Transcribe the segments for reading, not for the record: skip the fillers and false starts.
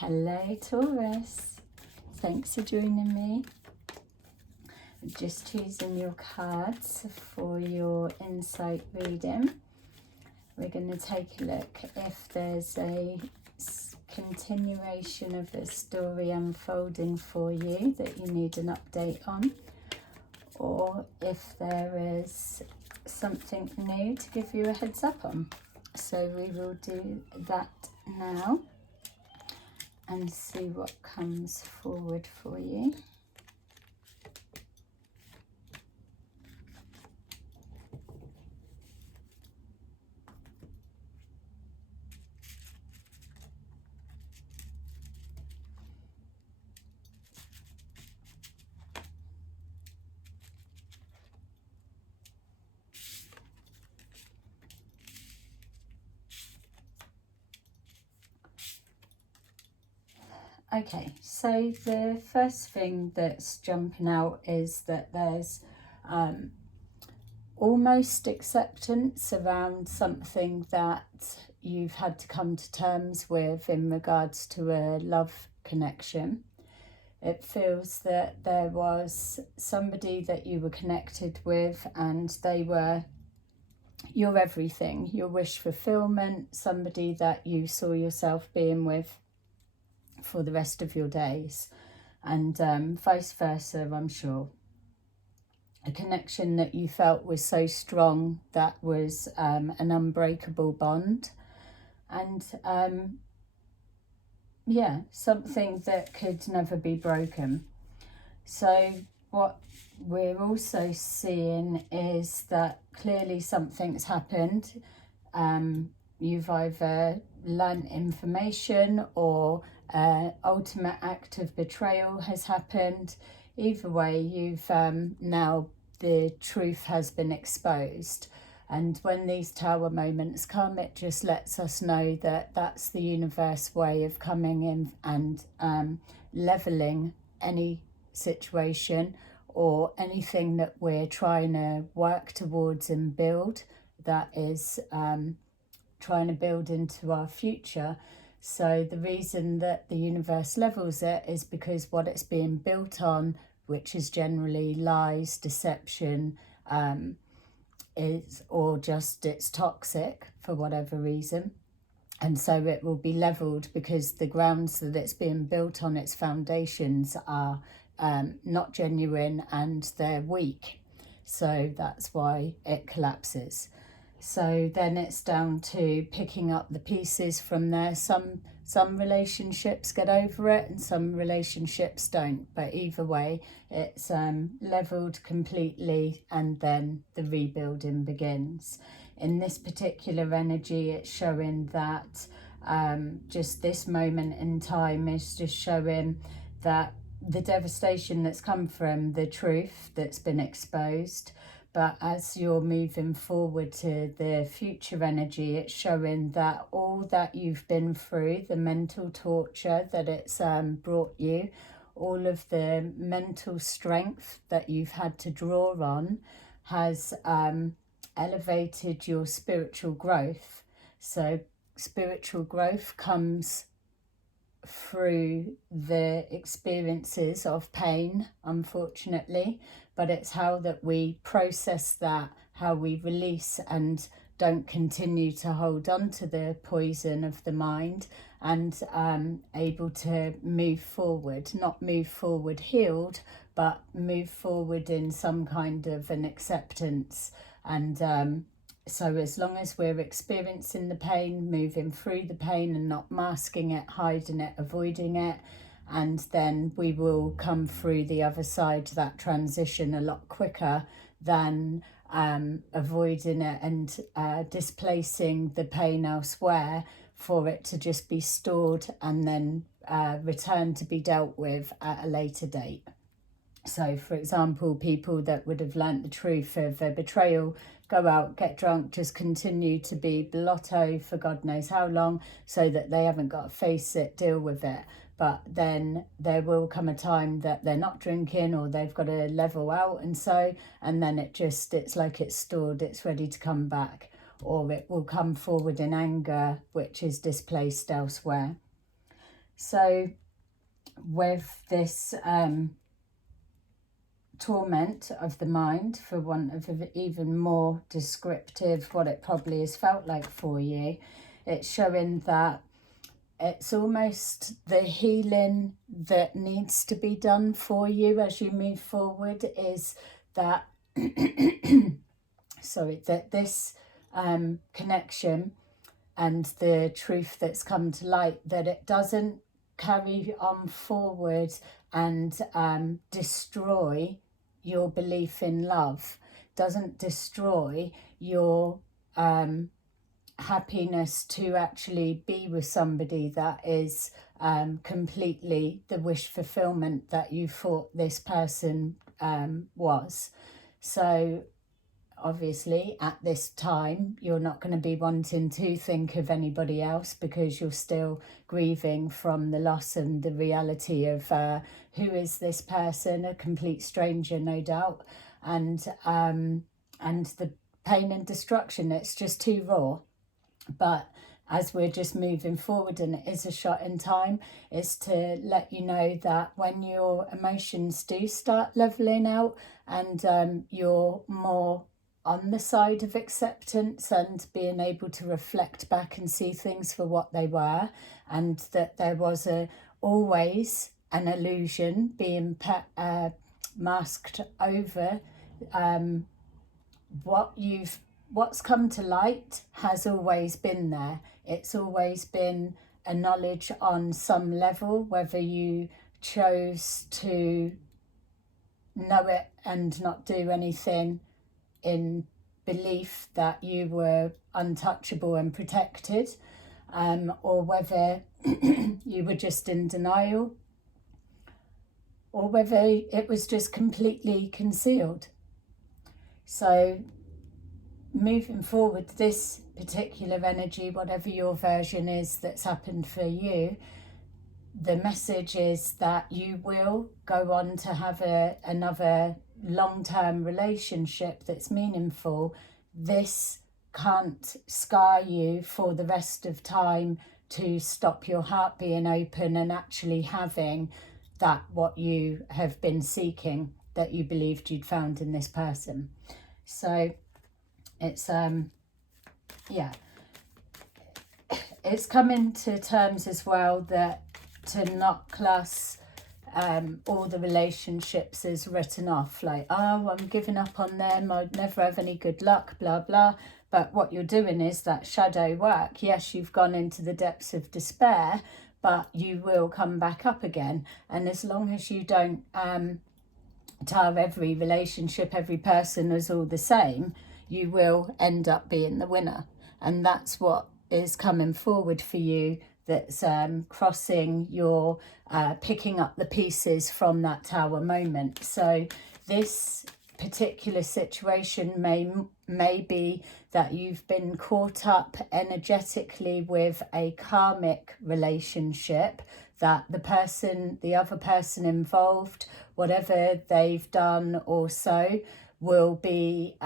Hello Taurus, thanks for joining me. Just choosing your cards for your insight reading. We're going to take a look if there's a continuation of the story unfolding for you that you need an update on, or if there is something new to give you a heads up on. So we will do that now and see what comes forward for you. Okay, so the first thing that's jumping out is that there's almost acceptance around something that you've had to come to terms with in regards to a love connection. It feels that there was somebody that you were connected with and they were your everything, your wish fulfillment, somebody that you saw yourself being with for the rest of your days, and vice versa. I'm sure a connection that you felt was so strong that was an unbreakable bond, and yeah, something that could never be broken. So what we're also seeing is that clearly something's happened. You've either learnt information or ultimate act of betrayal has happened. Either way, you've now the truth has been exposed. And when these tower moments come, it just lets us know that that's the universe way of coming in and leveling any situation or anything that we're trying to work towards and build, that is trying to build into our future. So the reason that the universe levels it is because what it's being built on, which is generally lies, deception, is, or just it's toxic for whatever reason. And so it will be leveled because the grounds that it's being built on, its foundations, are not genuine and they're weak. So that's why it collapses. So then it's down to picking up the pieces from there. Some relationships get over it and some relationships don't. But either way, it's leveled completely and then the rebuilding begins. In this particular energy, it's showing that just this moment in time is just showing that the devastation that's come from the truth that's been exposed. But as you're moving forward to the future energy, it's showing that all that you've been through, the mental torture that it's brought you, all of the mental strength that you've had to draw on, has elevated your spiritual growth. So spiritual growth comes through the experiences of pain, unfortunately, but it's how that we process that, how we release and don't continue to hold on to the poison of the mind, and able to move forward, not move forward healed, but move forward in some kind of an acceptance. And so as long as we're experiencing the pain, moving through the pain and not masking it, hiding it, avoiding it, and then we will come through the other side, that transition, a lot quicker than avoiding it and displacing the pain elsewhere for it to just be stored and then return to be dealt with at a later date. So, for example, people that would have learnt the truth of a betrayal go out, get drunk, just continue to be blotto for God knows how long, so that they haven't got to face it, deal with it. But then there will come a time that they're not drinking or they've got to level out, and then it's like it's stored, it's ready to come back, or it will come forward in anger, which is displaced elsewhere. So with this torment of the mind, for want of even more descriptive what it probably has felt like for you, it's showing that it's almost the healing that needs to be done for you as you move forward, is that sorry, that this connection and the truth that's come to light, that it doesn't carry on forward and destroy your belief in love, doesn't destroy your happiness to actually be with somebody that is completely the wish fulfillment that you thought this person was. So obviously at this time you're not going to be wanting to think of anybody else, because you're still grieving from the loss and the reality of who is this person, a complete stranger no doubt, and the pain and destruction. It's just too raw. But as we're just moving forward, and it is a shot in time, is to let you know that when your emotions do start leveling out and you're more on the side of acceptance and being able to reflect back and see things for what they were, and that there was always an illusion being masked over what's come to light has always been there. It's always been a knowledge on some level, whether you chose to know it and not do anything in belief that you were untouchable and protected, or whether you were just in denial, or whether it was just completely concealed. So moving forward, this particular energy, whatever your version is that's happened for you, the message is that you will go on to have another long-term relationship that's meaningful. This can't scar you for the rest of time to stop your heart being open and actually having that what you have been seeking, that you believed you'd found in this person. So it's it's coming to terms as well that to not class all the relationships as written off, like, oh, I'm giving up on them, I'd never have any good luck, blah blah. But what you're doing is that shadow work. Yes, you've gone into the depths of despair, but you will come back up again. And as long as you don't tar every relationship, every person as all the same, you will end up being the winner. And that's what is coming forward for you, that's crossing your picking up the pieces from that tower moment. So this particular situation may be that you've been caught up energetically with a karmic relationship, that the other person involved, whatever they've done or so, will be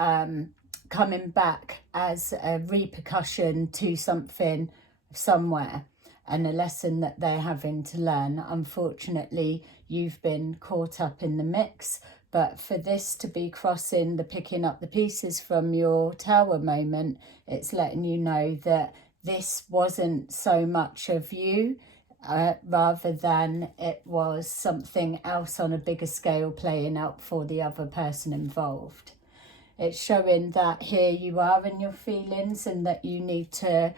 coming back as a repercussion to something somewhere, and a lesson that they're having to learn. Unfortunately, you've been caught up in the mix, but for this to be crossing the picking up the pieces from your tower moment, it's letting you know that this wasn't so much of you, rather than it was something else on a bigger scale playing out for the other person involved. It's showing that here you are in your feelings, and that you need to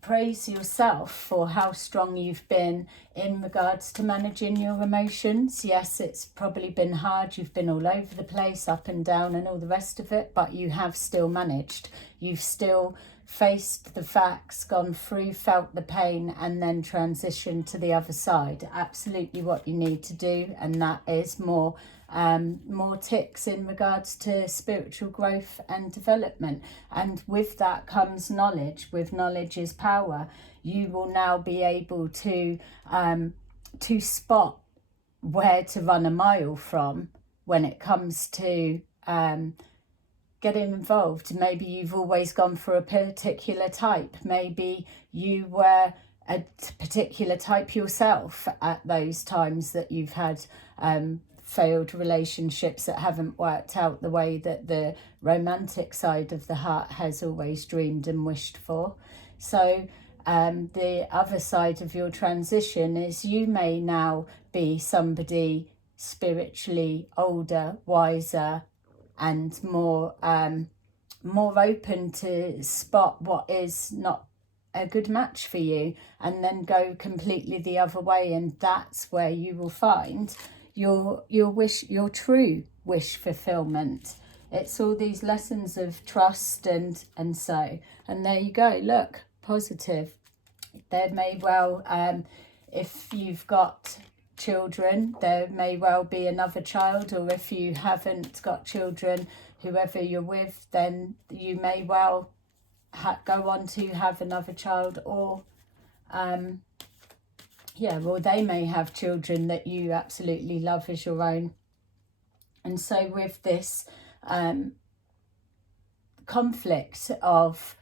praise yourself for how strong you've been in regards to managing your emotions. Yes, it's probably been hard. You've been all over the place, up and down and all the rest of it, but you have still managed. You've still faced the facts, gone through, felt the pain, and then transitioned to the other side. Absolutely what you need to do, and that is more ticks in regards to spiritual growth and development. And with that comes knowledge. With knowledge is power. You will now be able to spot where to run a mile from when it comes to getting involved. Maybe you've always gone for a particular type. Maybe you were a particular type yourself at those times that you've had failed relationships that haven't worked out the way that the romantic side of the heart has always dreamed and wished for. So the other side of your transition is you may now be somebody spiritually older, wiser, and more open to spot what is not a good match for you, and then go completely the other way, and that's where you will find your true wish fulfillment. It's all these lessons of trust and there you go. Look, positive. There may well, if you've got children, there may well be another child, or if you haven't got children, whoever you're with, then you may well go on to have another child, or well, they may have children that you absolutely love as your own. And so with this conflict of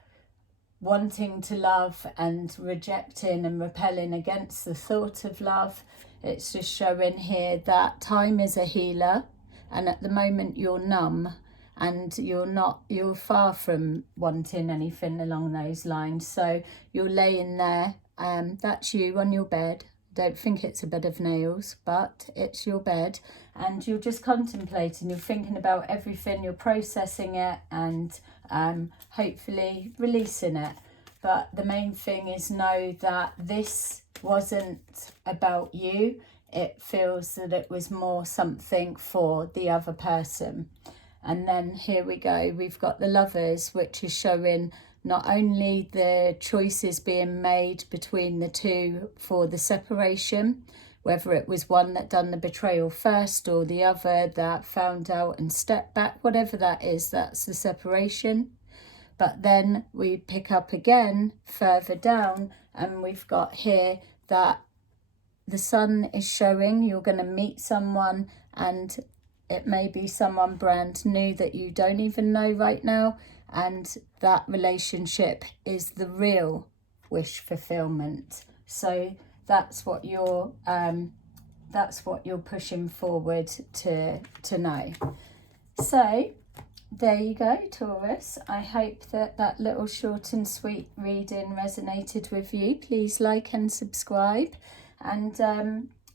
wanting to love and rejecting and repelling against the thought of love, it's just showing here that time is a healer, and at the moment you're numb and you're far from wanting anything along those lines. So you're laying there, that's you on your bed. Don't think it's a bed of nails, but it's your bed, and you're just contemplating, you're thinking about everything, you're processing it, and hopefully releasing it. But the main thing is, know that this wasn't about you. It feels that it was more something for the other person. And then here we go, we've got the Lovers, which is showing not only the choices being made between the two for the separation, whether it was one that done the betrayal first or the other that found out and stepped back, whatever that is, that's the separation. But then we pick up again further down, and we've got here that the Sun is showing you're going to meet someone, and it may be someone brand new that you don't even know right now, and that relationship is the real wish fulfillment. So that's what you're pushing forward to know. So there you go, Taurus. I hope that little short and sweet reading resonated with you. Please like and subscribe, and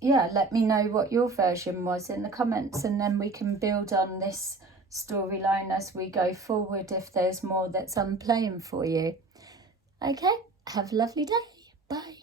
let me know what your version was in the comments, and then we can build on this storyline as we go forward if there's more that's unplaying for you. Okay, have a lovely day. Bye.